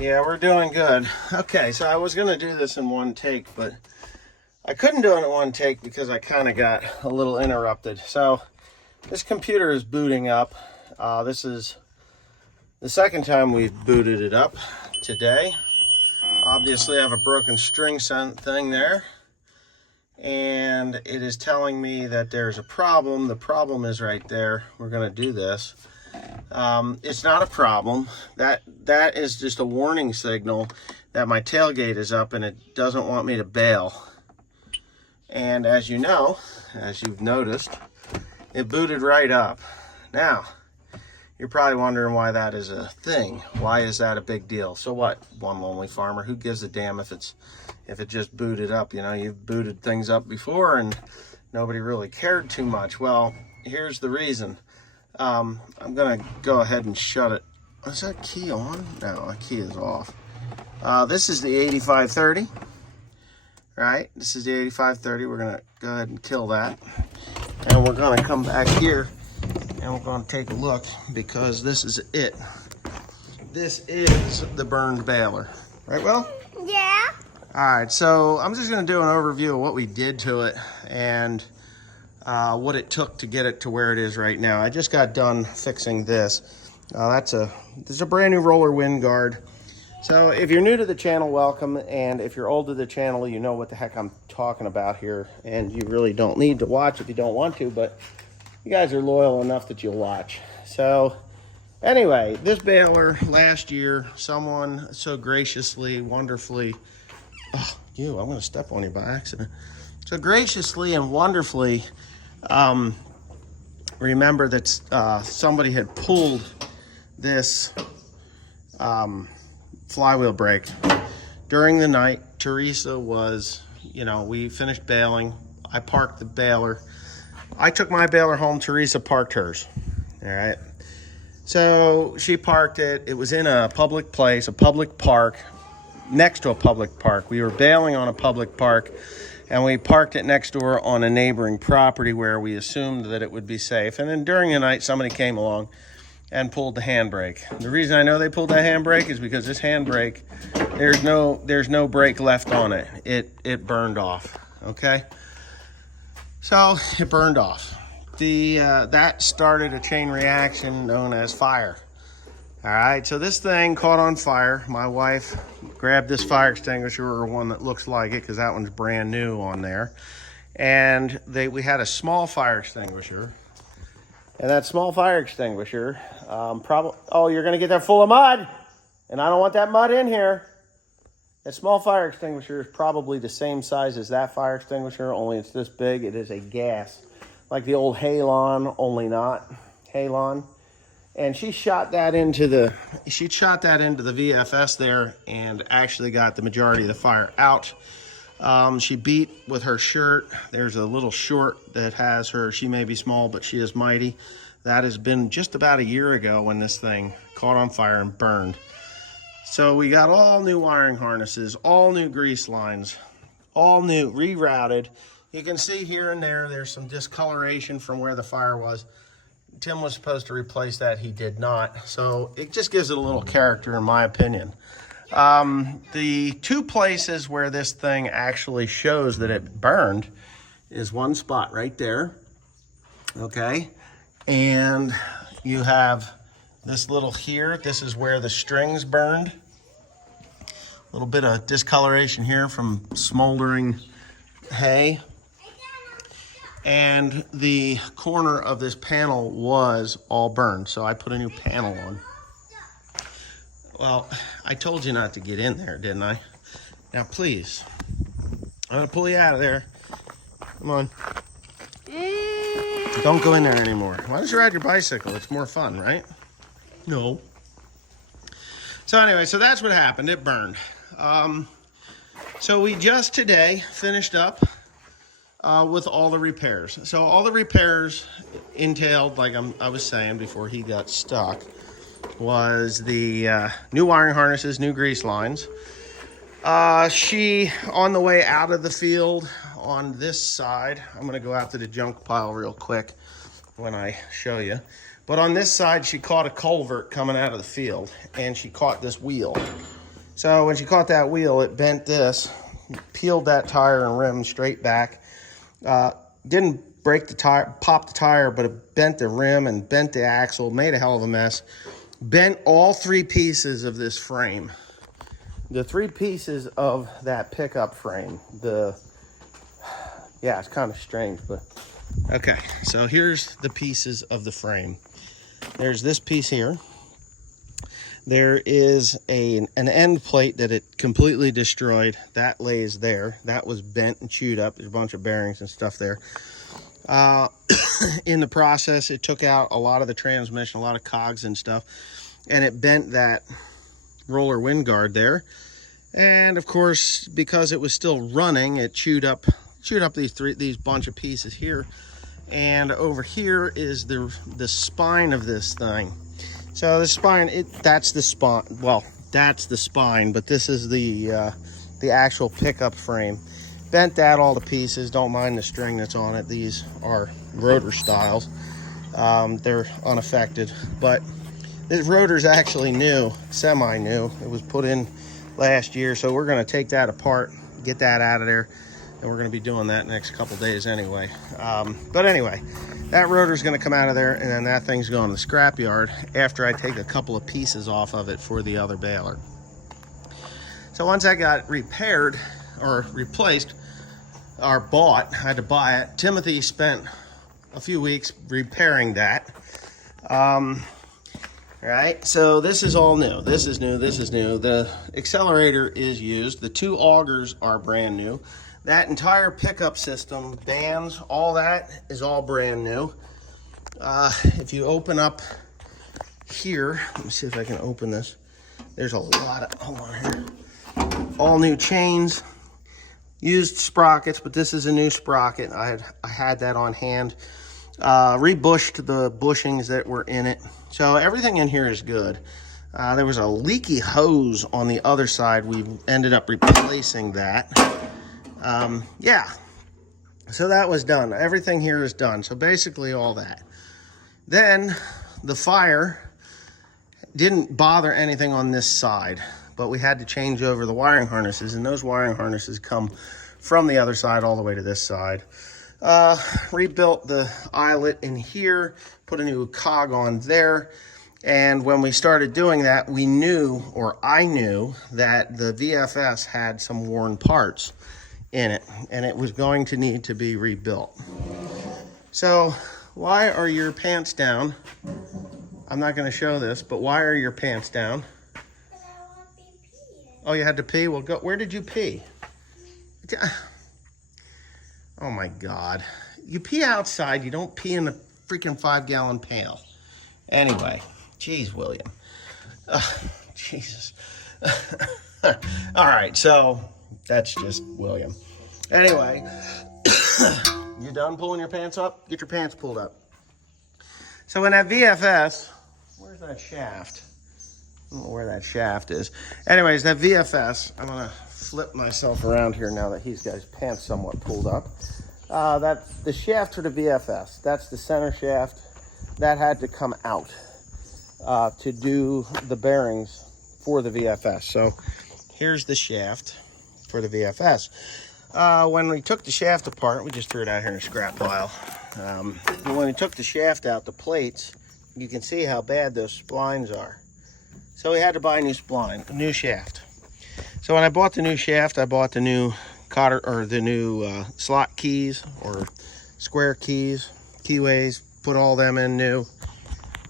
Yeah, we're doing good. Okay, so I was gonna do this in one take, but I couldn't do it in one take because I kind of got a little interrupted. So this computer is booting up. This is the second time we've booted it up today. Obviously, I have a broken string thing there, and it is telling me that there's a problem. The problem is right there. We're gonna do this. It's not a problem. That is just a warning signal that my tailgate is up and it doesn't want me to bail. And as you know, as you've noticed, it booted right up. Now, you're probably wondering why that is a thing. Why is that a big deal? So what, one lonely farmer? Who gives a damn if it just booted up? You know, you've booted things up before and nobody really cared too much. Well, here's the reason. I'm gonna go ahead and shut it. Is that key on? No, the key is off. This is the 8530, right? This is the 8530. We're gonna go ahead and kill that. And we're gonna come back here and we're gonna take a look because this is it. This is the burned baler, right, Will? Yeah. All right, so I'm just gonna do an overview of what we did to it and what it took to get it to where it is right now. I just got done fixing this. This is a brand new roller wind guard. So if you're new to the channel, welcome. And if you're old to the channel, you know what the heck I'm talking about here. And you really don't need to watch if you don't want to, but you guys are loyal enough that you'll watch. So anyway, this baler last year, someone so graciously, wonderfully, I'm gonna step on you by accident. So graciously and wonderfully, remember that somebody had pulled this flywheel brake during the night. Teresa was, we finished baling. I parked the baler. I took my baler home. Teresa parked hers. All right. So she parked it. It was in a public place, a public park, next to a public park. We were baling on a public park. And we parked it next door on a neighboring property where we assumed that it would be safe. And then during the night, somebody came along and pulled the handbrake. The reason I know they pulled that handbrake is because this handbrake, there's no brake left on it. It burned off. Okay, so it burned off. That started a chain reaction known as fire. All right, so this thing caught on fire. My wife grabbed this fire extinguisher, or one that looks like it, because that one's brand new on there. And we had a small fire extinguisher. And that small fire extinguisher, you're gonna get that full of mud. And I don't want that mud in here. That small fire extinguisher is probably the same size as that fire extinguisher, only it's this big. It is a gas, like the old Halon, only not Halon. And she shot that into the VFS there and actually got the majority of the fire out. She beat with her shirt. There's a little short that has her. She may be small, but she is mighty. That has been just about a year ago when this thing caught on fire and burned. So we got all new wiring harnesses, all new grease lines, all new, rerouted. You can see here and there's some discoloration from where the fire was. Tim was supposed to replace that. He did not. So it just gives it a little character, in my opinion. The two places where this thing actually shows that it burned is one spot right there. Okay. And you have this little here. This is where the strings burned. A little bit of discoloration here from smoldering hay. And the corner of this panel was all burned, so I put a new panel on. Well, I told you not to get in there, didn't I? Now, please, I'm gonna pull you out of there. Come on. Don't go in there anymore. Why don't you ride your bicycle? It's more fun, right? No. So anyway, so that's what happened. It burned. So we just today finished up with all the repairs. So all the repairs entailed, like I was saying before he got stuck, was the new wiring harnesses, new grease lines. She, on the way out of the field on this side, I'm gonna go out to the junk pile real quick when I show you. But on this side, she caught a culvert coming out of the field, and she caught this wheel. So when she caught that wheel, it bent this, peeled that tire and rim straight back. Didn't break the tire, pop the tire, but it bent the rim and bent the axle, made a hell of a mess. Bent all 3 pieces of this frame. The 3 pieces of that pickup frame. Yeah, it's kind of strange, but okay. So here's the pieces of the frame. There's this piece here. There is an end plate that it completely destroyed. That lays there. That was bent and chewed up. There's a bunch of bearings and stuff there. In the process, it took out a lot of the transmission, a lot of cogs and stuff, and it bent that roller wind guard there. And of course, because it was still running, it chewed up these bunch of pieces here. And over here is the spine of this thing. So the spine, that's the spine. Well, that's the spine, but this is the actual pickup frame. Bent that all to pieces. Don't mind the string that's on it. These are rotor styles. They're unaffected, but this rotor's actually new, semi-new. It was put in last year, so we're going to take that apart, get that out of there, and we're going to be doing that next couple days anyway. But anyway, that rotor's going to come out of there, and then that thing's going to the scrap yard after I take a couple of pieces off of it for the other baler. So once I got repaired or replaced or bought, I had to buy it. Timothy spent a few weeks repairing that. Right, so this is all new. This is new, this is new. The accelerator is used. The 2 augers are brand new. That entire pickup system, bands, all that is all brand new. If you open up here, let me see if I can open this. There's a lot of, hold on here. All new chains, used sprockets, but this is a new sprocket. I had that on hand. Rebushed the bushings that were in it. So everything in here is good. There was a leaky hose on the other side. We ended up replacing that. Yeah, so that was done. Everything here is done. So basically all that. Then the fire didn't bother anything on this side, but we had to change over the wiring harnesses, and those wiring harnesses come from the other side all the way to this side. Rebuilt the eyelet in here, put a new cog on there, and when we started doing that, we knew, or I knew, that the VFS had some worn parts in it, and it was going to need to be rebuilt. So why are your pants down? I'm not going to show this, but why are your pants down? Oh, you had to pee? Well, go. Where did you pee? Oh my God. You pee outside, you don't pee in a freaking 5-gallon pail. Anyway, geez, William. Jesus. All right, so that's just William. Anyway, you done pulling your pants up? Get your pants pulled up. So in that VFS, where's that shaft? I don't know where that shaft is. Anyways, that VFS, I'm gonna flip myself around here now that he's got his pants somewhat pulled up. That's the shaft for the VFS. That's the center shaft. That had to come out to do the bearings for the VFS. So here's the shaft for the VFS. When we took the shaft apart, we just threw it out here in a scrap pile. When we took the shaft out, the plates, you can see how bad those splines are. So we had to buy a new spline, a new shaft. So when I bought the new shaft, I bought the new cotter, or the new slot keys or square keys, keyways, put all them in new.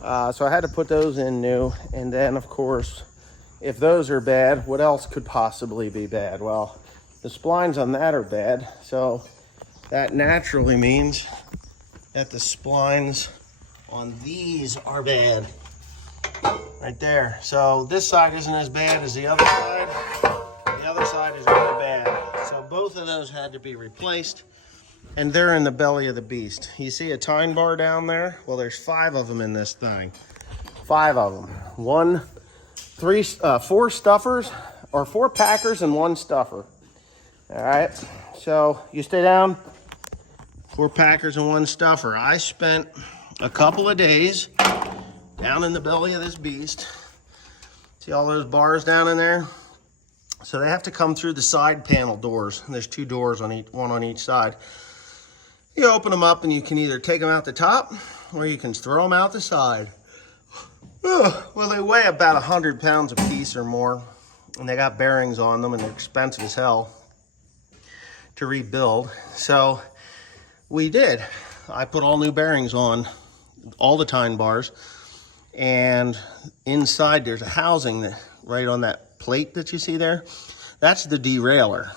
So I had to put those in new. And then of course, if those are bad, what else could possibly be bad? Well, the splines on that are bad. So that naturally means that the splines on these are bad. Right there. So this side isn't as bad as the other side. The other side is really bad. So both of those had to be replaced, and they're in the belly of the beast. You see a tine bar down there? Well, there's 5 of them in this thing. 5 of them. 4 stuffers, or 4 packers and 1 stuffer. All right. So you stay down. 4 packers and 1 stuffer. I spent a couple of days down in the belly of this beast. See all those bars down in there? So they have to come through the side panel doors. There's 2 doors on each, one on each side. You open them up and you can either take them out the top or you can throw them out the side. Well, they weigh about 100 pounds a piece or more, and they got bearings on them, and they're expensive as hell to rebuild. So we did. I put all new bearings on all the tine bars, and inside there's a housing that right on that plate that you see there. That's the derailleur.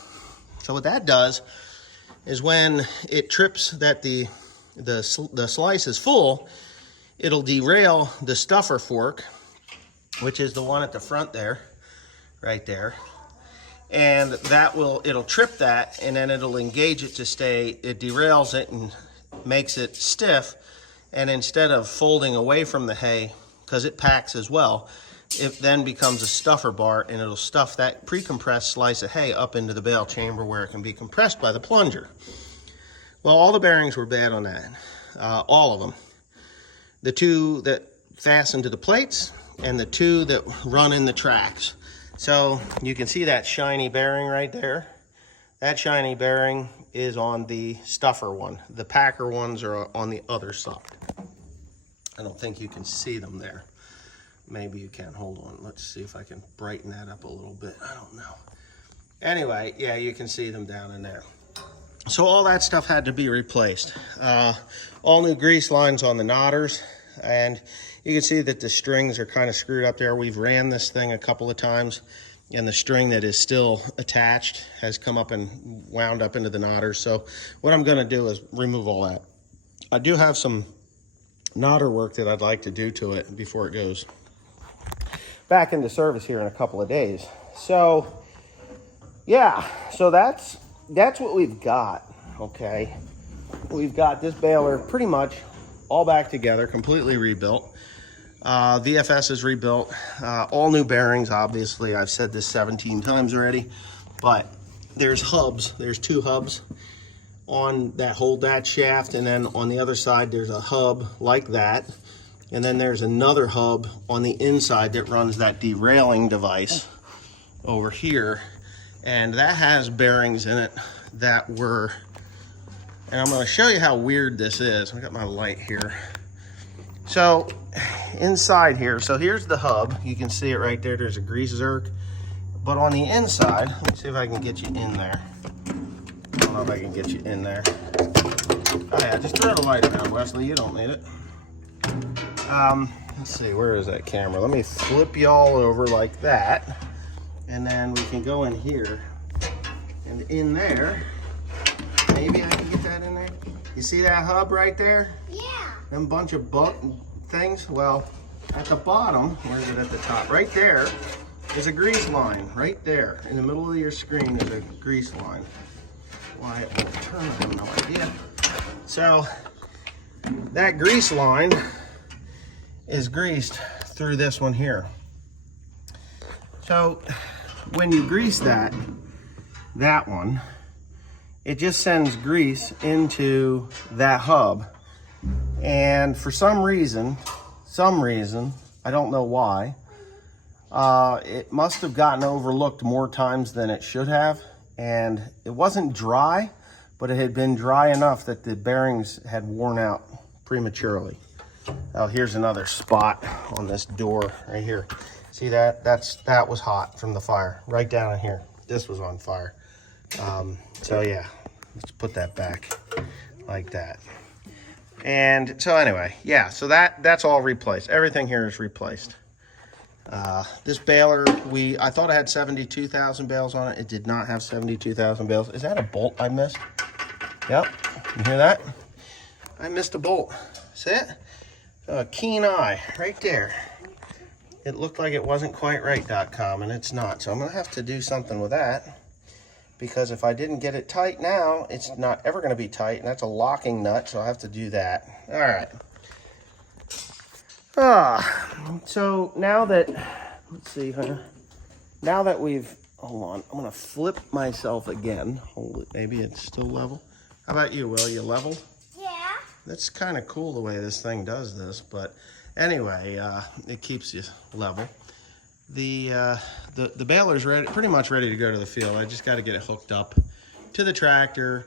So what that does is when it trips that the slice is full, it'll derail the stuffer fork, which is the one at the front there, right there. And that it'll trip that, and then it'll engage it to stay. It derails it and makes it stiff. And instead of folding away from the hay, because it packs as well, it then becomes a stuffer bar, and it'll stuff that pre-compressed slice of hay up into the bale chamber where it can be compressed by the plunger. Well, all the bearings were bad on that, all of them. The 2 that fasten to the plates and the 2 that run in the tracks. So you can see that shiny bearing right there. That shiny bearing is on the stuffer one. The packer ones are on the other side. I don't think you can see them there. Maybe you can. Hold on. Let's see if I can brighten that up a little bit. I don't know. Anyway, yeah, you can see them down in there. So all that stuff had to be replaced. All new grease lines on the knotters, and you can see that the strings are kind of screwed up there. We've ran this thing a couple of times, and the string that is still attached has come up and wound up into the knotters. So what I'm going to do is remove all that. I do have some knotter work that I'd like to do to it before it goes back into service here in a couple of days. So yeah, so that's what we've got. Okay, we've got this baler pretty much all back together, completely rebuilt. VFS is rebuilt, all new bearings. Obviously, I've said this 17 times already, but there's hubs. There's 2 hubs on that hold that shaft, and then on the other side there's a hub like that, and then there's another hub on the inside that runs that derailing device over here, and that has bearings in it that were, and I'm going to show you how weird this is. I got my light here. So inside here, so here's the hub. You can see it right there. There's a grease zerk. But on the inside, let me see if I can get you in there. I don't know if I can get you in there. Oh yeah, just throw the light around, Wesley. You don't need it. Let's see, where is that camera? Let me flip you all over like that. And then we can go in here. And in there, maybe I can get that in there. You see that hub right there? Yeah. Them bunch of things? Well, at the bottom, where is it at the top? Right there is a grease line. Right there. In the middle of your screen is a grease line. Why it won't turn, I have no idea. So, that grease line is greased through this one here. So, when you grease that one, it just sends grease into that hub. And for some reason, I don't know why, it must have gotten overlooked more times than it should have. And it wasn't dry, but it had been dry enough that the bearings had worn out prematurely. Oh, here's another spot on this door right here. See that? That was hot from the fire right down in here. This was on fire. So yeah, let's put that back like that. And so anyway, yeah, so that's all replaced. Everything here is replaced. This baler, I thought it had 72,000 bales on it. It did not have 72,000 bales. Is that a bolt I missed? Yep, you hear that? I missed a bolt. See it? A keen eye right there. It looked like it wasn't quite right.com, and it's not. So I'm gonna have to do something with that, because if I didn't get it tight now, it's not ever gonna be tight, and that's a locking nut, so I'll have to do that. All right. So now that, let's see, now that we've, hold on, I'm gonna flip myself again. Hold it, maybe it's still level. How about you, Will? You leveled? Yeah. That's kind of cool the way this thing does this, but anyway, it keeps you level. the baler's ready, pretty much ready to go to the field. I just got to get it hooked up to the tractor,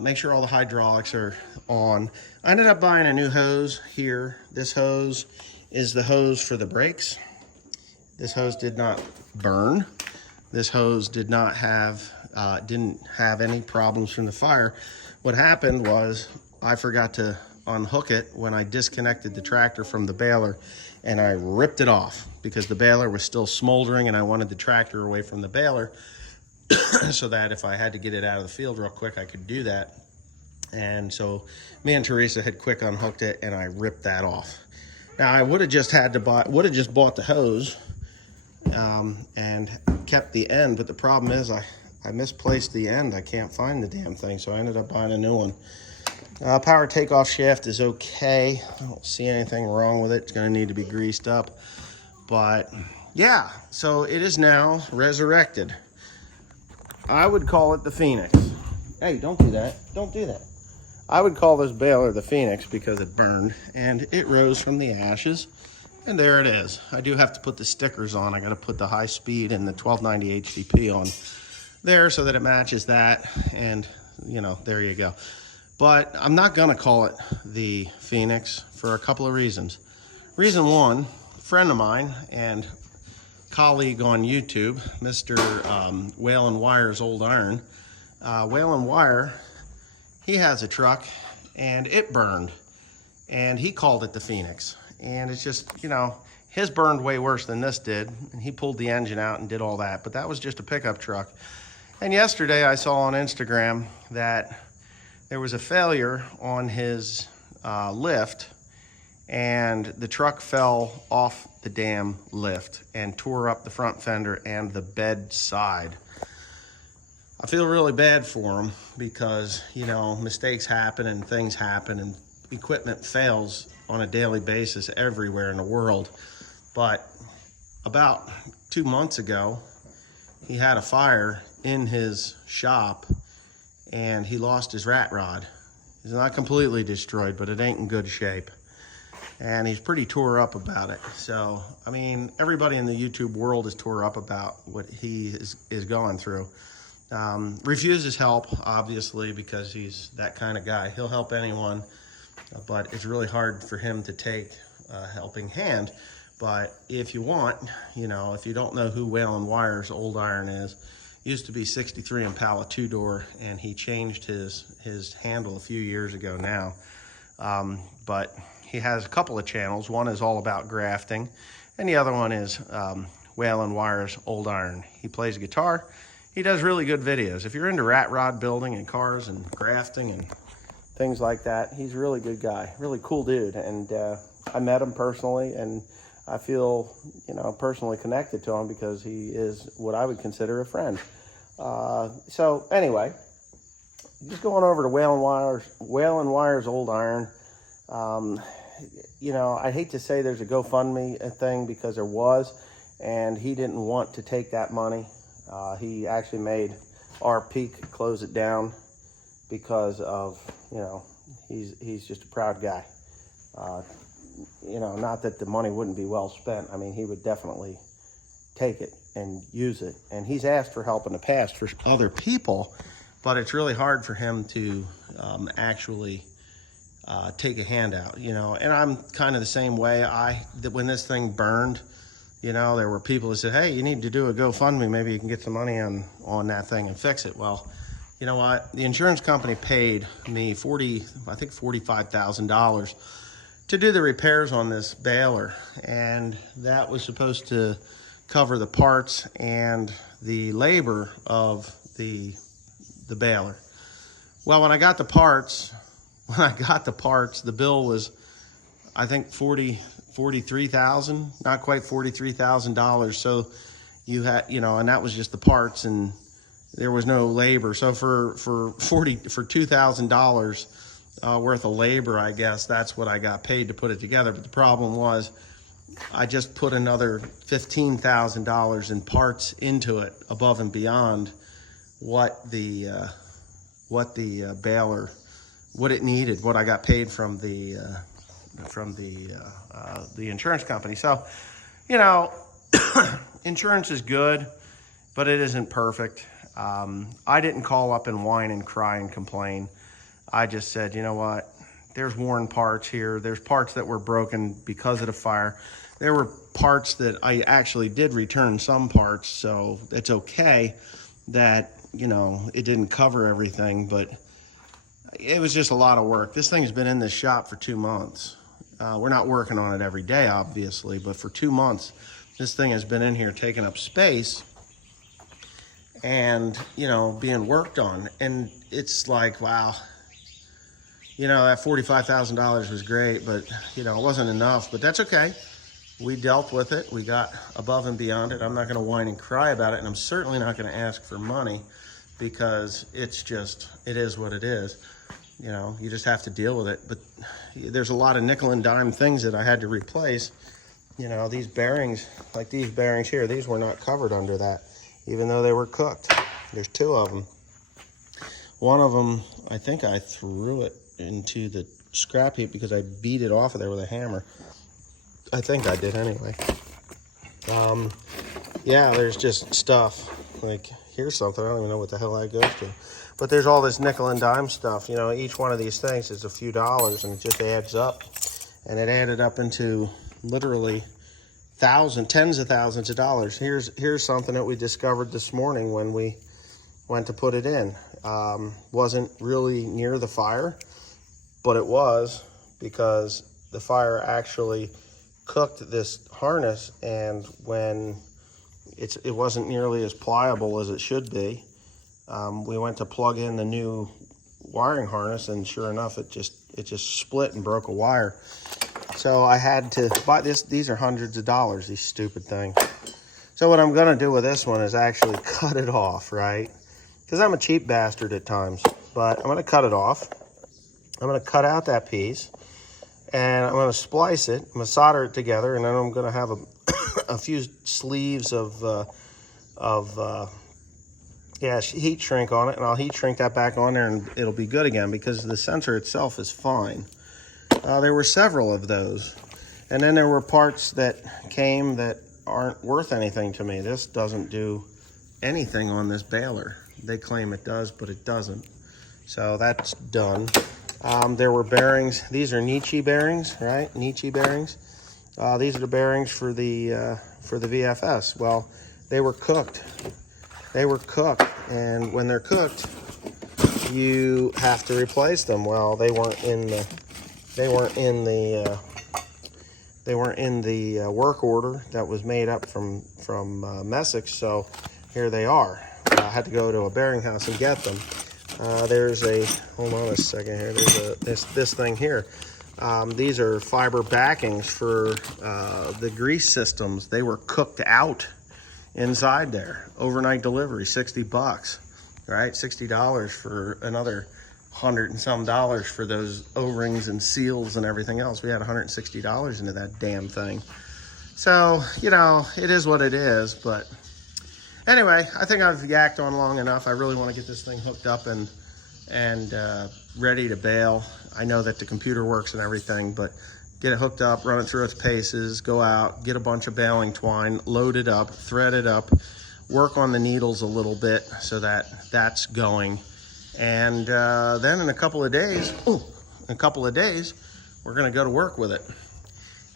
make sure all the hydraulics are on. I ended up buying a new hose here. This hose is the hose for the brakes. This hose did not burn. This hose did not have, didn't have any problems from the fire. What happened was I forgot to unhook it when I disconnected the tractor from the baler, and I ripped it off because the baler was still smoldering and I wanted the tractor away from the baler so that if I had to get it out of the field real quick, I could do that. And so me and Teresa had quick unhooked it and I ripped that off. Now I would have just bought the hose and kept the end, but the problem is I misplaced the end. I can't find the damn thing, so I ended up buying a new one. Power takeoff shaft is okay. I don't see anything wrong with it. It's going to need to be greased up. But yeah, so it is now resurrected. I would call it the Phoenix. Hey, don't do that. Don't do that. I would call this baler the Phoenix because it burned and it rose from the ashes. And there it is. I do have to put the stickers on. I got to put the high speed and the 1290 HDP on there so that it matches that. And, you know, there you go. But I'm not going to call it the Phoenix for a couple of reasons. Reason one, a friend of mine and colleague on YouTube, Mr. Whale and Wire's Old Iron. Whale and Wire, he has a truck and it burned. And he called it the Phoenix. And it's just, you know, his burned way worse than this did. And he pulled the engine out and did all that. But that was just a pickup truck. And yesterday I saw on Instagram that there was a failure on his lift, and the truck fell off the damn lift and tore up the front fender and the bed side. I feel really bad for him because, you know, mistakes happen and things happen and equipment fails on a daily basis everywhere in the world. But about 2 months ago, he had a fire in his shop and he lost his rat rod. He's not completely destroyed, but it ain't in good shape. And he's pretty tore up about it. So, I mean, everybody in the YouTube world is tore up about what he is going through. Refuses help, obviously, because he's that kind of guy. He'll help anyone, but it's really hard for him to take a helping hand. But if you want, you know, if you don't know who Whale and Wire's Old Iron is, used to be 63 Impala two-door, and he changed his handle a few years ago now. But he has a couple of channels. One is all about grafting, and the other one is Whale and Wire's Old Iron. He plays guitar. He does really good videos. If you're into rat rod building and cars and grafting and things like that, he's a really good guy, really cool dude. And I met him personally, and I feel, you know, personally connected to him because he is what I would consider a friend. So anyway, just going over to Whale and Wire's Old Iron. You know, I hate to say there's a GoFundMe thing because there was, and he didn't want to take that money. He actually made our peak close it down because of, you know, he's just a proud guy. You know, not that the money wouldn't be well spent. I mean, he would definitely take it and use it. And he's asked for help in the past for other people, but it's really hard for him to actually take a handout, you know. And I'm kind of the same way. When this thing burned, you know, there were people that said, hey, you need to do a GoFundMe. Maybe you can get some money on that thing and fix it. Well, you know what? The insurance company paid me I think $45,000 to do the repairs on this baler, and that was supposed to cover the parts and the labor of the baler. Well, when I got the parts, the bill was, I think, $43,000, not quite $43,000. So you had, you know, and that was just the parts, and there was no labor. So for $2,000 worth of labor, I guess that's what I got paid to put it together. But the problem was I just put another $15,000 in parts into it above and beyond what the baler, what it needed, what I got paid from the insurance company. So, you know, Insurance is good, but it isn't perfect. I didn't call up and whine and cry and complain. I just said, you know what? There's worn parts here. There's parts that were broken because of the fire. There were parts that I actually did return some parts, so it's okay that, you know, it didn't cover everything, but it was just a lot of work. This thing's been in this shop for 2 months. We're not working on it every day, obviously, but for 2 months, this thing has been in here taking up space and, you know, being worked on. And it's like, wow, you know, that $45,000 was great, but, you know, it wasn't enough, but that's okay. We dealt with it. We got above and beyond it. I'm not going to whine and cry about it, and I'm certainly not going to ask for money because it's just, it is what it is. You know, you just have to deal with it. But there's a lot of nickel and dime things that I had to replace. You know, these bearings, like these bearings here, these were not covered under that, even though they were cooked. There's 2 of them. One of them, I think I threw it into the scrap heap because I beat it off of there with a hammer. I think I did anyway. Yeah, there's just stuff. Like, here's something. I don't even know what the hell that goes to. But there's all this nickel and dime stuff. You know, each one of these things is a few dollars, and it just adds up. And it added up into literally tens of thousands of dollars. Here's something that we discovered this morning when we went to put it in. Wasn't really near the fire, but it was, because the fire actually cooked this harness, and when it wasn't nearly as pliable as it should be, we went to plug in the new wiring harness, and sure enough, it just split and broke a wire. So I had to buy this. These are hundreds of dollars, these stupid things. So what I'm gonna do with this one is actually cut it off, right? Because I'm a cheap bastard at times, but I'm gonna cut it off. I'm gonna cut out that piece, and I'm gonna splice it. I'm gonna solder it together, and then I'm gonna have a few sleeves of heat shrink on it, and I'll heat shrink that back on there, and it'll be good again, because the sensor itself is fine. There were several of those, and then there were parts that came that aren't worth anything to me. This doesn't do anything on this baler. They claim it does, but it doesn't. So that's done. There were bearings. These are Nietzsche bearings, right? Nietzsche bearings. These are the bearings for the VFS. Well, they were cooked. They were cooked, and when they're cooked, you have to replace them. Well, they weren't in the work order that was made up from Messick. So here they are. I had to go to a bearing house and get them. There's a, hold on a second here. There's this thing here. These are fiber backings for the grease systems. They were cooked out inside there. Overnight delivery, 60 bucks, right? $60 for another $100 and some for those O-rings and seals and everything else. We had $160 into that damn thing. So, you know, it is what it is. But anyway, I think I've yacked on long enough. I really want to get this thing hooked up and ready to bail. I know that the computer works and everything, but get it hooked up, run it through its paces, go out, get a bunch of baling twine, load it up, thread it up, work on the needles a little bit so that that's going. And then in a couple of days, we're gonna go to work with it.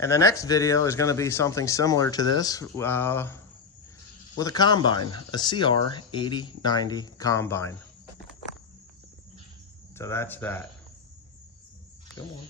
And the next video is gonna be something similar to this with a combine, a CR 8090 combine. So that's that. Come on.